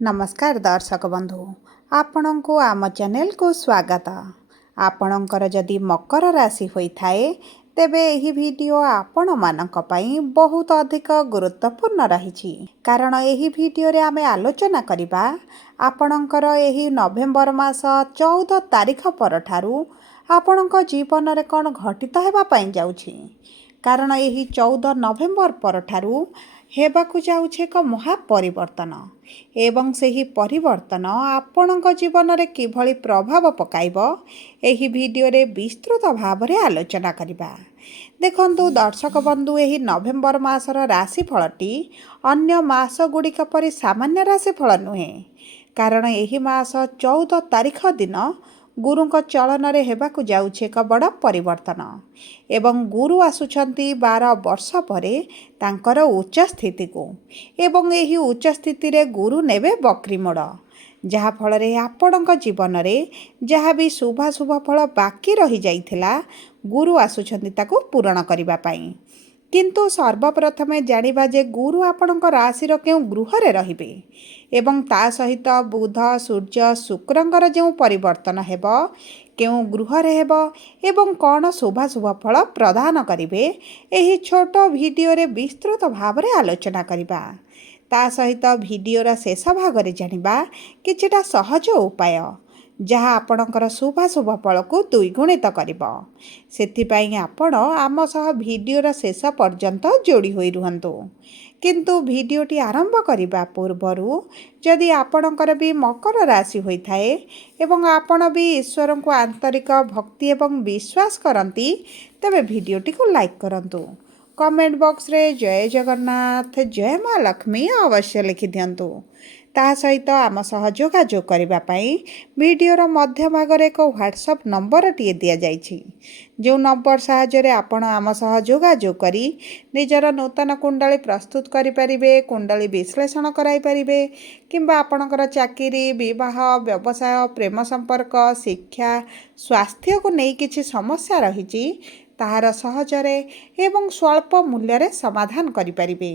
नमस्कार दर्शक बंधु आपण को आम चैनल को स्वागत। आपणकर जदि मकर राशि होता है तेबे यही वीडियो आपण मानक पई बहुत अधिक गुरुत्वपूर्ण रही कारण यही वीडियो रे आमे आलोचना करिबा आपणकर यही नवेम्बर मास 14 तारिख परठारु आपणक जीवन रे कोन घटित हेबा पई जाउछि कारण यही 14 नवेम्बर परठारु हेबाकु जाउछि एक महापरिवर्तन एवं सही परिवर्तन आपणक जीवन रे किभली प्रभाव पकाइब एही वीडियो रे विस्तृत भाव रे आलोचना करिबा। देखंतु दर्शक बंधु एही नवेम्बर मासर राशिफलटी अन्य मास गुड़िक परि सामान्य राशिफल नुहे कारण एही मास 14 तारिख दिन गुरुଙ୍କ चलनरे हेबाकु जाउछि एक बड़ परिवर्तन एवं गुरु आसुछंती 12 वर्ष परे तांकर उच्च स्थिति को एवं एही उच्च स्थिति रे गुरु नेबे बक्री मोड़ जहा फल रे आपणक जीवन रे जहा भी शुभाशुभ फल बाकी रही जाइथिला गुरु आसुछंती ताकू पूरण करिबा पई। किंतु सर्वप्रथमे जानिबा जे गुरु आपणक राशिर केउ गृहरे रहिबे एवं ता सहित बुध सूर्य शुक्रंकर जो परिवर्तन हेब केउ गृहरे हेब एवं कौन शुभाशुभ फल प्रदान करिवे एही छोट वीडियो रे विस्तृत भाव रे आलोचना करिबा। ता सहित वीडियोर शेष भाग रे जानिबा किछिटा सहज उपाय जहाँ आपणकर शुभाशुभ फल को द्विगुणित करिब। सेथिपाई आपण आम सह वीडियोर शेष पर्यंत जोड़ी होई रुहंतु। किंतु वीडियोटी आरंभ करिबा पूर्वरु जदि आपणकर भी मकर राशि होइथाए एवं आपण भी ईश्वर को आंतरिक भक्ति एवं विश्वास करंती तबे वीडियोटी को लाइक करंतु। कमेंट बॉक्स रे जय जगन्नाथ जय माँ लक्ष्मी अवश्य लिखि दियंतु। ता सहित आम सह जोगाजोग करिबा पई वीडियोर मध्य भाग रे एक व्हाट्सएप नंबर टिए दिया जाइछि जो नंबर सहायता रे आपण आम सह जोगाजोग करी निजर नूतन कुंडली प्रस्तुत करि परिबे कुंडली विश्लेषण कराई परिबे किंबा आपणकर चाकरी विवाह व्यवसाय प्रेम संपर्क शिक्षा स्वास्थ्य को नहीं किछि समस्या रहिछि ताहार सहजरे एवं स्वल्प मूल्य रे समाधान करि परिबे।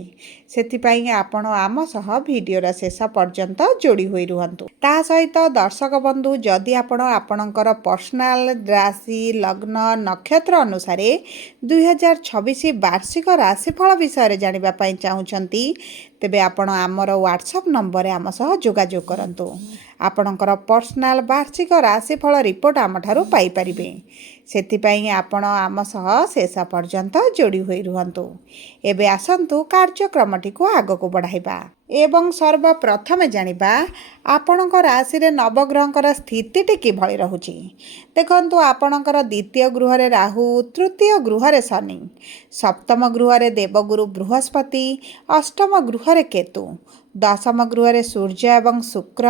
सेथिपाई आपण आम सह वीडियोर शेष पर्यंत जोड़ी होई रुहंतु। ता सहित दर्शक बंधु जदि आपण आपणकर पर्सनल राशि लग्न नक्षत्र अनुसार 2026 वार्षिक राशिफल विषय जानिबा पई चाहुचंती तेबे आपण आमर व्हाट्सएप नंबर आम सह जोगाजोग करंतु। आपणकर पर्सनल वार्षिक राशिफल रिपोर्ट आम ठारू पाई परिबे। सेथिपाई आपण आम सह शेष पर्यंत जोड़ी होई रुहंतु। एबे आसंतु कार्यक्रमटी को आगो को बढ़ाइबा एवं सर्वप्रथमे जानिबा आपणक राशि रे नवग्रहंकर स्थितिटी किभଳି रहुची। देखंतु आपणकर द्वितीय गृह रे राहु तृतीय गृह रे शनि सप्तम गृह रे देवगुरु बृहस्पति अष्टम गृह रे केतु दशम गृह रे सूर्य एवं शुक्र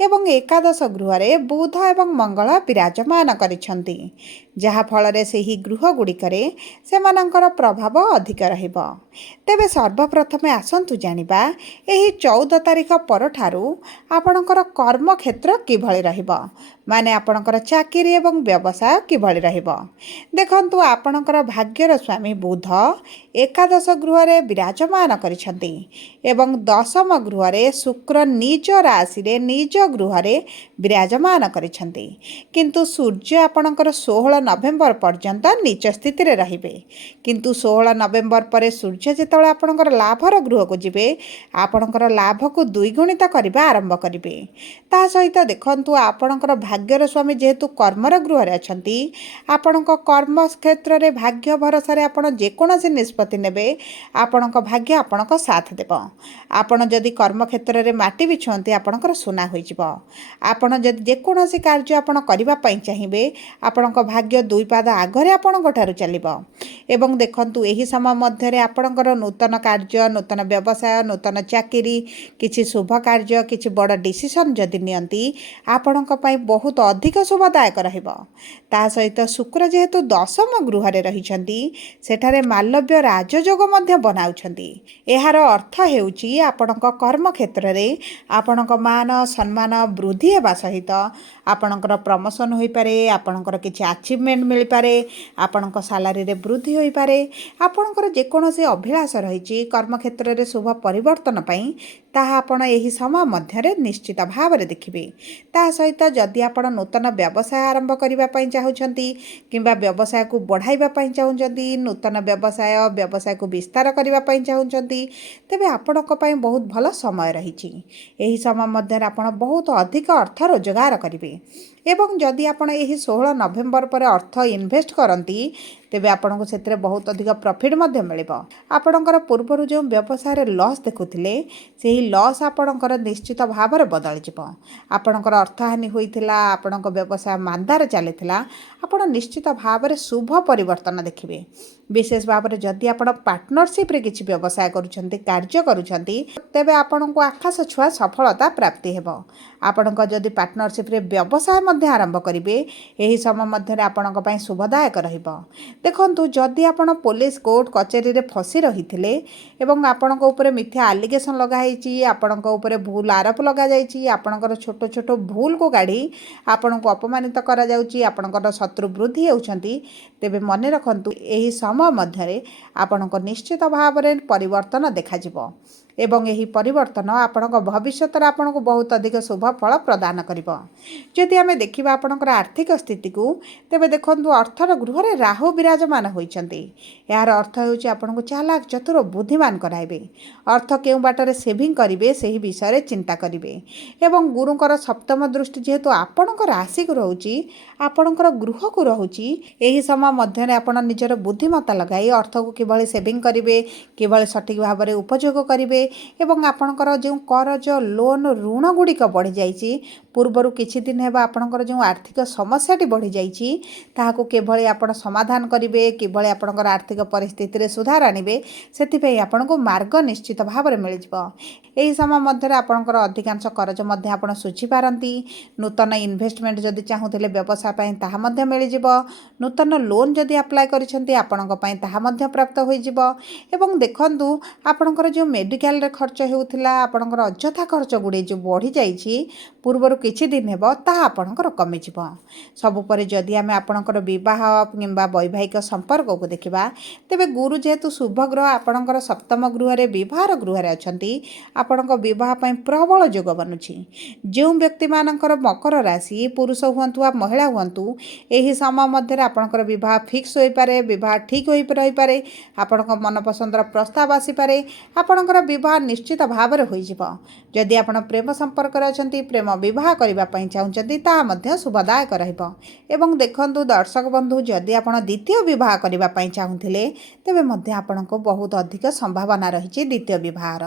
एवं एकादश गृह रे बुध एवं मंगल विराजमान करिछंती जहा फल रे सेही गृह गुड़िकरे सेमानंकर प्रभाव अधिक रहिब। तेबे सर्वप्रथमे आसंतु जानिबा एही 14 तारिख परठारु आपणकर कर्म क्षेत्र किभଳି रहिब माने आपणकर चाकरी एवं व्यवसाय किभଳି रहिब। देखंतु आपणकर भाग्यर स्वामी बुध एकादश गृह रे विराजमान करिछंती एवं दशम गृह रे शुक्र निज राशि रे निज गृह रे विराजमान करिछंती किंतु सूर्य आपणकर 16 नवेम्बर पर्यंत नीच स्थिति रे रहिबे किंतु 16 नवेम्बर परे सूर्य जेतବେଳେ आपणकर लाभर गृह को जिबे आपणकर लाभ को द्विगुणित करिबा आरंभ करिबे। ता सहित देखंतु आपणकर भाग्यर स्वामी जेहेतु कर्मर गृह रे अछंती आपणक कर्म क्षेत्र रे भाग्य भरोसा रे आपण जेकोनोसी निष्पत्ति नेबे आपणक भाग्य आपणक साथ देबो। आपण जदि कर्म क्षेत्र रे माटी बिछंती आपणकर सुना होई जिवो। आपण जदि जेकोनोसी कार्य आपण करिबा पई चाहिबे आपणक भाग्य दुई पाद आगरे आपणक ठारू चलिबो एवं देखंतु एही समय मध्य रे आपणकर नूतन कार्य नूतन व्यवसाय नूतन चाकरी किछि शुभ कार्य किछि बड़ डिसिजन जदि नियंती आपणक पई बहुत अधिक शुभदायक रहिबो। ता सहित शुक्र जेहेतु दशम गृह रे रहिछंती सेठारे मालव्य राजयोग मध्य बनाउछंती एहार अर्थ हेउची आपणक कर्म क्षेत्र रे आपणक मान सम्मान वृद्धि हेबा सहित आपणकर प्रमोशन हो पारे, आपणकर किसी अचिवमेंट मिल पारे, आपणक सालारी रे वृद्धि हो पारे, आपणकर जेकोसी अभिलाष रही कर्मक्षेत्र में शुभ परिवर्तन पाई ताहा आपण एही समय मध्य निश्चित भाव में देखिए। ता सहित जदि आपण नूतन व्यवसाय आरंभ करने चाहूँगी किंबा व्यवसाय को बढ़ावा चाहूँगी, नूतन व्यवसाय को विस्तार करने चाहूँगी, तेबे आपणक बहुत भल समय रही। यही समय मध्य आपण बहुत अधिक अर्थ रोजगार करेंगे। एवं जदि आपण यही 16 नवेम्बर पर अर्थ इन्वेस्ट करती तेबे आपण को से बहुत अधिक प्रॉफिट मिल। आपणकर पूर्वर जो व्यवसाय लॉस देखुले से लॉस आपणकर निश्चित भाव में बदल जाव। आपणकर अर्थहानि होता, आपण व्यवसाय मांदार चलता, आपण निश्चित भाव में शुभ परिवर्तन देखिए। विशेष भाव में जदि आप पार्टनरशिप रे किसी व्यवसाय कार्य करुँच तेबे आपण को आकाश छुआ सफलता प्राप्ति हेब। आपण जदि पार्टनरशिप रे व्यवसाय आरंभ करेंगे यही समय मध्य आपण शुभदायक रहिब। देखंतु जदि आपण पुलिस कोर्ट कचेरी रे फसी रही एवं आपण ऊपर मिथ्या आलिगेशन लगाई, आपण ऊपर भूल आरोप लगा जाइए, आपणकर छोट छोट भूल को गाड़ी आपण को अपमानित करा जाउची, आपणकर शत्रु वृद्धि होउछंती, तेबे मन रखंतु एही समय मध्य आपणक निश्चित भाव में परिवर्तन देखा जिवो एवं यही परिवर्तन आपण भविष्य आपण को बहुत अधिक शुभ फल प्रदान करिवो। जदि आमे देखिबा आपणकर आर्थिक स्थिति को तेबे देखंतु अर्थर गृह रे राहु विराजमान होइछंती। यार अर्थ होउची आपण को चालाक चतुर बुद्धिमान कराइबे। अर्थ केउ बाटरे सेविंग करिवे सेही विषय रे चिंता करिवे एवं गुरुकर सप्तम दृष्टि जेहेतु आपणकर राशि को रहउची, आपणकर गृह को रहउची, एही समय मध्य आपण निजर बुद्धिमत्ता लगाई अर्थ को किभली सेविंग करिवे, किभली सठिक भाव में उपयोग करिवे एवं आपणकर जो करज लोन ऋण गुड़िक बढ़ी जाइए पूर्वर किछि दिन हेबा आपणकर जो आर्थिक समस्याटी बढ़ी जाइए ताहाको केभली आपण समाधान करिवे, किभली आपणकर आर्थिक परिस्थिति रे सुधार आनिबे, सेथिपई आपणको मार्ग निश्चित भाव में मिल जिवो। एही समय मध्य आपणकर अधिकांश करज मध्य आपण सुझी पारंती। नूतन इन्वेस्टमेंट जदि चाहूथिले व्यवसाय पई ताहा मध्य मिल जिवो। नूतन लोन जदि अप्लाई करिसेंती आपणक पई ताहा मध्य प्राप्त होई जिवो। एवं देखंतु आपणकर जो मेडिकल रे खर्च हेउथिला, आपणकर अजथा खर्च गुडे जो बढ़ी जाइए पूर्वर किछि दिन हेबो ताहा आपणकर कमी जिवो। सबु परे जदि आमे आपणकर विवाह किंबा वैवाहिक संपर्क को देखिबा तेबे गुरु जेहेतु शुभ ग्रह आपणकर सप्तम गृह रे विवाह गृह रे अछंती, आपणक विवाह पई प्रबल योग बनुछि। जो व्यक्ति मानकर मकर राशि पुरुष हुअंतु वा महिला हुअंतु एही समय मध्य आपणकर विवाह फिक्स होई पारे, विवाह ठीक होई रही पारे, आपणक मन पसंदर प्रस्ताव आसी पारे, आपणकर विवाह निश्चित भाव में होई जिवो। जदि आपण प्रेम संपर्क रे अछंती, प्रेम विवाह करबा पई चाहउछंती ताहा मध्य शुभदायक रहिबो। एवं देखंतु दर्शक बंधु जदि आपण द्वितीय विवाह करबा पई चाहूथिले तेबे मध्य आपणको बहुत अधिक संभावना रही द्वितीय विवाहर।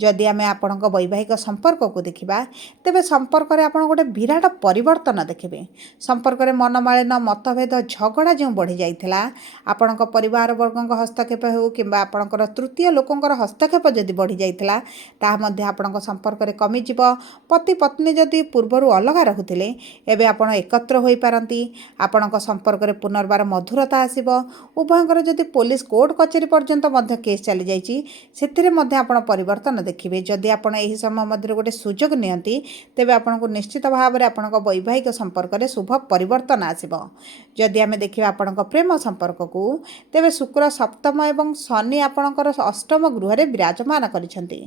जदि आमे आपणक वैवाहिक संपर्क को देखिबा तेबे संपर्क रे आपण गोटे विराट परिवर्तन देखिबे। संपर्क रे मनमालिन मतभेद झगड़ा जो बढ़ी जाइथिला आपणक परिवार वर्गक हस्तक्षेप हो किंबा आपणकर तृतीय लोकंकर हस्तक्षेप जदि बढ़ी जाइथिला ताहा मध्य आपणक संपर्क रे कमी जिवो। पति पत्नी जदि पूर्वरु अलगा रहुथिले एबे आपण एकत्र होई पारंती, आपणक संपर्क रे पुनर्बार मधुरता आसीबो। उभयंकर जदि पुलिस कोर्ट कचेरी पर्यंत मध्य केस चली जाइछि सेथिरे मध्य आपण परिवर्तन देखिबे। जदि आपण एही समय मध्य गोटे सुजोग नियंती तेबे आपणको निश्चित भाव में आपणक वैवाहिक संपर्क रे शुभ परिवर्तन आसीबो। जदि आमे देखिबा आपणक प्रेम संपर्क को तेबे शुक्र सप्तम एवं शनि आपणकर अष्टम गृह रे विराजमान करिसेंती।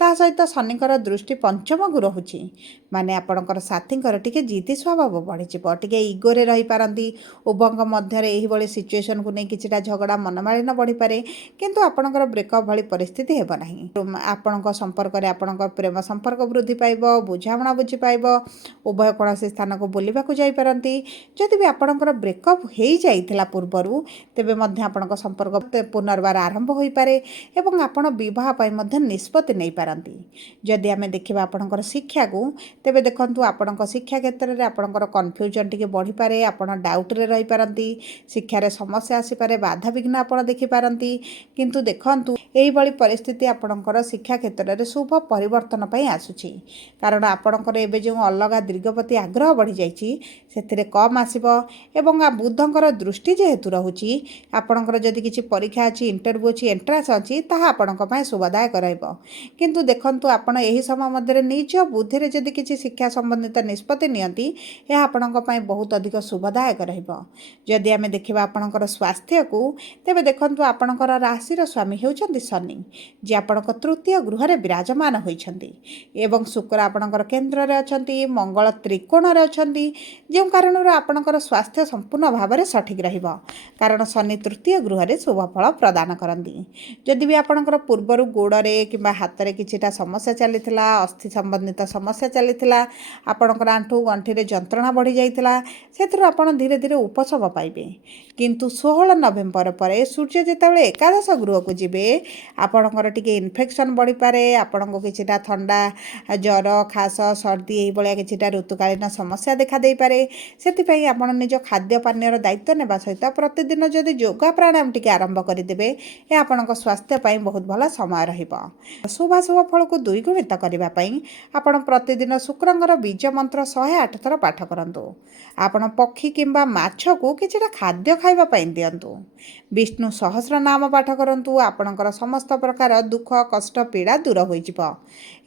ता सहित शनिकर दृष्टि पंचम गृह होछि माने आपणकर साथींकर टिके जिद्दी स्वभाव बढ़ी जिवो, टिके इगो रे रही पारंती। उभयंक मध्य एही भली सिचुएशन को नै किछिटा झगड़ा मनमालिन बढ़ी पारे किंतु आपणकर ब्रेकअप भली परिस्थिति हेबो नाही। आपणक संपर्क रे आपणक प्रेम संपर्क वृद्धि पाइबो, बुझामणा बुझी पाइबो, उभय कोनोसी स्थान को बुलिबा को जाई पारंती। जदि भी आपणकर ब्रेकअप हेई जाइथिला पूर्वरु तेबे मध्य आपणक संपर्क पुनर्बार आरंभ होई पारे एवं आपण विवाह पई मध्य निष्पत्ति नै पारंती। जदि आमे देखिबा आपणकर शिक्षा को तेबे देखंतु आपणक शिक्षा क्षेत्र रे आपणकर कन्फ्यूजन टिके बढ़ी पारे, आपण डाउट रे रही पारंती, शिक्षा रे समस्या आसी पारे, बाधा विघ्न आपण देखि पारंती। किंतु देखंतु एही भली परिस्थिति आपणकर शिक्षा क्षेत्र रे शुभ परिवर्तन पई आसुची, कारण आपणकर एबे जो अलगा दीर्घपति आग्रह बढ़ी जाइछि सेथिरे कम आसीबो एवं बुधंकर दृष्टि जेहेतु रहुची आपणकर जदि किछि परीक्षा अछि, इंटरव्यू अछि, एंट्रांस अछि ताहा आपणक पई शुभदायक रहइबो। किंतु देखंतु आपण एही समय मध्य निज बुद्धि रे जदि किछि शिक्षा ଶିକ୍ଷା ସମ୍ବନ୍ଧିତ ନିଷ୍ପତ୍ତି ନିଅନ୍ତି ଏହା ଆପଣଙ୍କ ପାଇଁ ବହୁତ ଅଧିକ ଶୁଭଦାୟକ ରହିବ। ଯଦି ଆମେ ଦେଖିବା ଆପଣଙ୍କର ସ୍ୱାସ୍ଥ୍ୟକୁ, ତେବେ ଦେଖନ୍ତୁ ଆପଣଙ୍କର ରାଶିର ସ୍ୱାମୀ ହେଉଛନ୍ତି ଶନି, ଯିଏ ଆପଣଙ୍କ ତୃତୀୟ ଗୃହରେ ବିରାଜମାନ ହୋଇଛନ୍ତି ଏବଂ ଶୁକ୍ର ଆପଣଙ୍କର କେନ୍ଦ୍ରରେ ଅଛନ୍ତି, ମଙ୍ଗଳ ତ୍ରିକୋଣରେ ଅଛନ୍ତି, ଯେଉଁ କାରଣରୁ ଆପଣଙ୍କର ସ୍ୱାସ୍ଥ୍ୟ ସମ୍ପୂର୍ଣ୍ଣ ଭାବରେ ସଠିକ୍ ରହିବ, କାରଣ ଶନି ତୃତୀୟ ଗୃହରେ ଶୁଭ ଫଳ ପ୍ରଦାନ କରନ୍ତି। ଯଦି ବି ଆପଣଙ୍କର ପୂର୍ବରୁ ଗୋଡ଼ରେ କିମ୍ବା ହାତରେ କିଛିଟା ସମସ୍ୟା ଚାଲିଥିଲା, ଅସ୍ଥି ସମ୍ବନ୍ଧିତ ସମସ୍ୟା ଚାଲିଥିଲା, ଆପଣଙ୍କର ଆଣ୍ଠୁ ଗଣ୍ଠିରେ ଯନ୍ତ୍ରଣା ବଢ଼ିଯାଇଥିଲା, ସେଥିରୁ ଆପଣ ଧୀରେ ଧୀରେ ଉପଶମ ପାଇବେ। କିନ୍ତୁ 16 ନଭେମ୍ବର ପରେ ସୂର୍ଯ୍ୟ ଯେତେବେଳେ ଏକାଦଶ ଗୃହକୁ ଯିବେ, ଆପଣଙ୍କର ଟିକେ ଇନଫେକ୍ସନ୍ ବଢ଼ିପାରେ, ଆପଣଙ୍କୁ କିଛିଟା ଥଣ୍ଡା, ଜ୍ୱର, ଖାସ, ସର୍ଦ୍ଦି ଏହିଭଳିଆ କିଛିଟା ଋତୁକାଳୀନ ସମସ୍ୟା ଦେଖାଦେଇପାରେ। ସେଥିପାଇଁ ଆପଣ ନିଜ ଖାଦ୍ୟ ପାନୀୟର ଦାୟିତ୍ୱ ନେବା ସହିତ ପ୍ରତିଦିନ ଯଦି ଯୋଗ ପ୍ରାଣାୟାମ ଟିକେ ଆରମ୍ଭ କରିଦେବେ, ଏହା ଆପଣଙ୍କ ସ୍ୱାସ୍ଥ୍ୟ ପାଇଁ ବହୁତ ଭଲ ସମୟ ରହିବ। ଶୁଭାଶୁଭ ଫଳକୁ ଦ୍ୱିଗୁଣିତ କରିବା ପାଇଁ ଆପଣ ପ୍ରତିଦିନ ଶୁକ୍ରଙ୍କର ବୀଜ ମନ୍ତ୍ର 108 ଥର ପାଠ କରନ୍ତୁ। ଆପଣ ପକ୍ଷୀ କିମ୍ବା ମାଛକୁ କିଛିଟା ଖାଦ୍ୟ ଖାଇବା ପାଇଁ ଦିଅନ୍ତୁ। ବିଷ୍ଣୁ ସହସ୍ର ନାମ ପାଠ କରନ୍ତୁ। ଆପଣଙ୍କର ସମସ୍ତ ପ୍ରକାର ଦୁଃଖ, କଷ୍ଟ, ପୀଡ଼ା ଦୂର ହୋଇଯିବ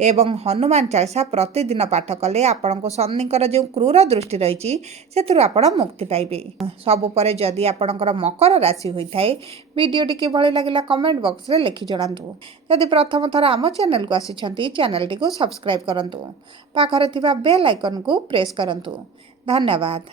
ଏବଂ ହନୁମାନ ଚାଳିଶା ପ୍ରତିଦିନ ପାଠ କଲେ ଆପଣଙ୍କୁ ଶନିଙ୍କର ଯେଉଁ କ୍ରୂର ଦୃଷ୍ଟି ରହିଛି ସେଥିରୁ ଆପଣ ମୁକ୍ତି ପାଇବେ। ସବୁ ପରେ ଯଦି ଆପଣଙ୍କର ମକର ରାଶି ହୋଇଥାଏ, ଭିଡ଼ିଓଟି କିଭଳି ଲାଗିଲା କମେଣ୍ଟ ବକ୍ସରେ ଲେଖି ଜଣାନ୍ତୁ। ଯଦି ପ୍ରଥମ ଥର ଆମ ଚ୍ୟାନେଲକୁ ଆସିଛନ୍ତି, ଚ୍ୟାନେଲଟିକୁ ସବସ୍କ୍ରାଇବ୍ କରନ୍ତୁ। ପାଖରେ ଥିବା ବେଲ୍ ଆଇକନ୍କୁ ପ୍ରେସ୍ କରନ୍ତୁ। ଧନ୍ୟବାଦ।